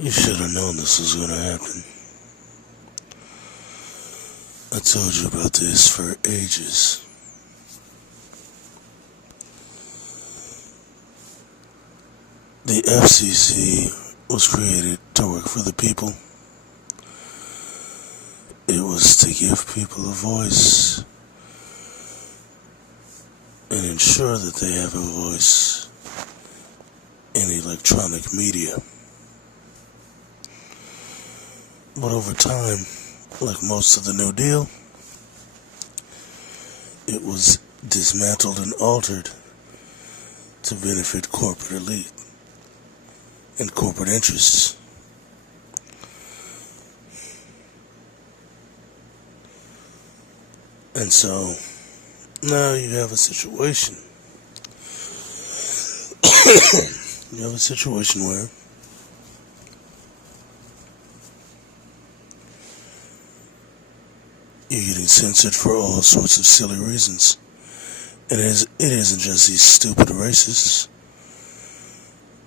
You should have known this was going to happen. I told you about this for ages. The FCC was created to work for the people. It was to give people a voice and ensure that they have a voice in electronic media. But over time, like most of the New Deal, it was dismantled and altered to benefit corporate elite and corporate interests. And so, now you have a situation. You have a situation where you're getting censored for all sorts of silly reasons. And it isn't just these stupid racists.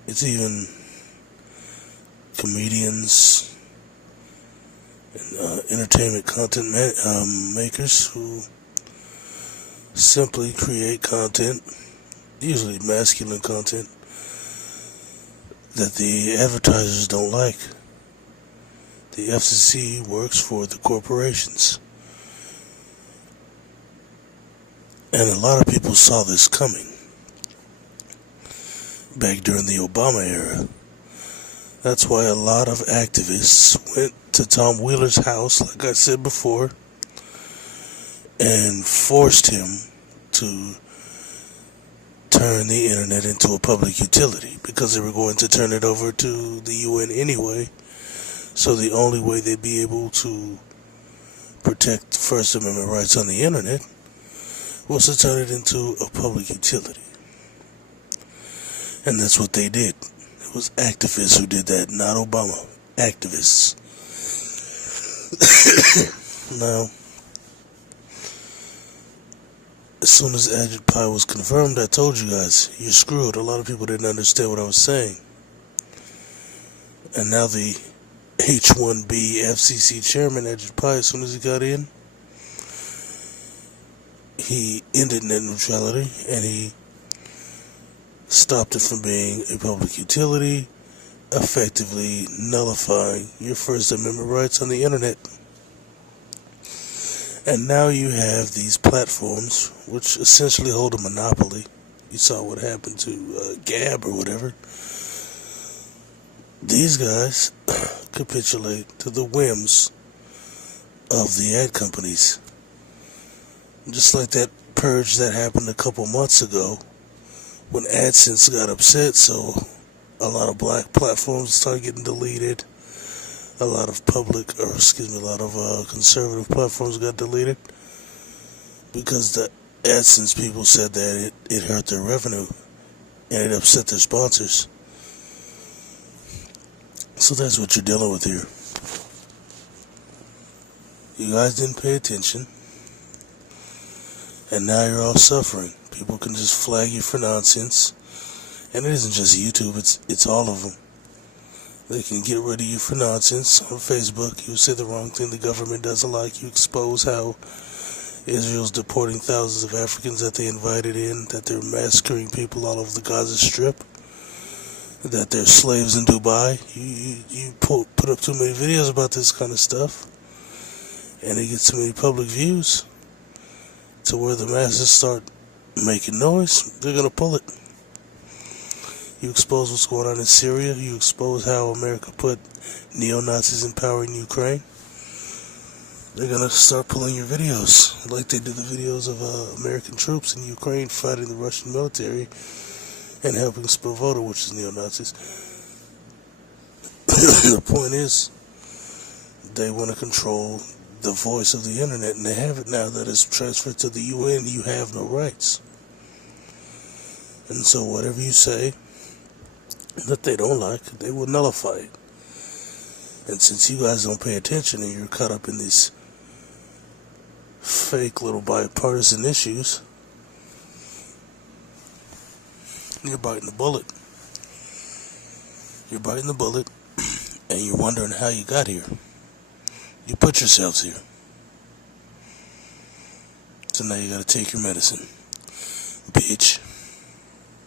It's even comedians and entertainment content makers who simply create content, usually masculine content, that the advertisers don't like. The FCC works for the corporations. And a lot of people saw this coming back during the Obama era. That's why a lot of activists went to Tom Wheeler's house, like I said before, and forced him to turn the internet into a public utility, because they were going to turn it over to the UN anyway. So the only way they'd be able to protect First Amendment rights on the internet was to turn it into a public utility. And that's what they did. It was activists who did that, not Obama. Activists. Now, as soon as Agent Pie was confirmed, I told you guys, you're screwed. A lot of people didn't understand what I was saying. And now the H-1B FCC chairman, Agent Pie, as soon as he got in, he ended net neutrality, and he stopped it from being a public utility, effectively nullifying your First Amendment rights on the internet. And now you have these platforms which essentially hold a monopoly. You saw what happened to Gab or whatever. These guys capitulate to the whims of the ad companies. Just like that purge that happened a couple months ago when AdSense got upset, so a lot of black platforms started getting deleted. A lot of conservative platforms got deleted because the AdSense people said that it hurt their revenue and it upset their sponsors. So that's what you're dealing with here. You guys didn't pay attention, and now you're all suffering. People can just flag you for nonsense. And it isn't just YouTube, it's all of them. They can get rid of you for nonsense on Facebook. You say the wrong thing the government doesn't like. You expose how Israel's deporting thousands of Africans that they invited in, that they're massacring people all over the Gaza Strip, that they're slaves in Dubai. You put up too many videos about this kind of stuff, and it gets too many public views to where the masses start making noise. They're going to pull it. You expose what's going on in Syria. You expose how America put neo-Nazis in power in Ukraine. They're going to start pulling your videos, like they did the videos of American troops in Ukraine fighting the Russian military and helping spill voter, which is neo-Nazis. The point is, they want to control the voice of the internet, and they have it now that it's transferred to the UN. You have no rights. And so whatever you say that they don't like, they will nullify it. And since you guys don't pay attention and you're caught up in these fake little bipartisan issues, you're biting the bullet. You're biting the bullet, and you're wondering how you got here. You put yourselves here. So now you gotta take your medicine, bitch.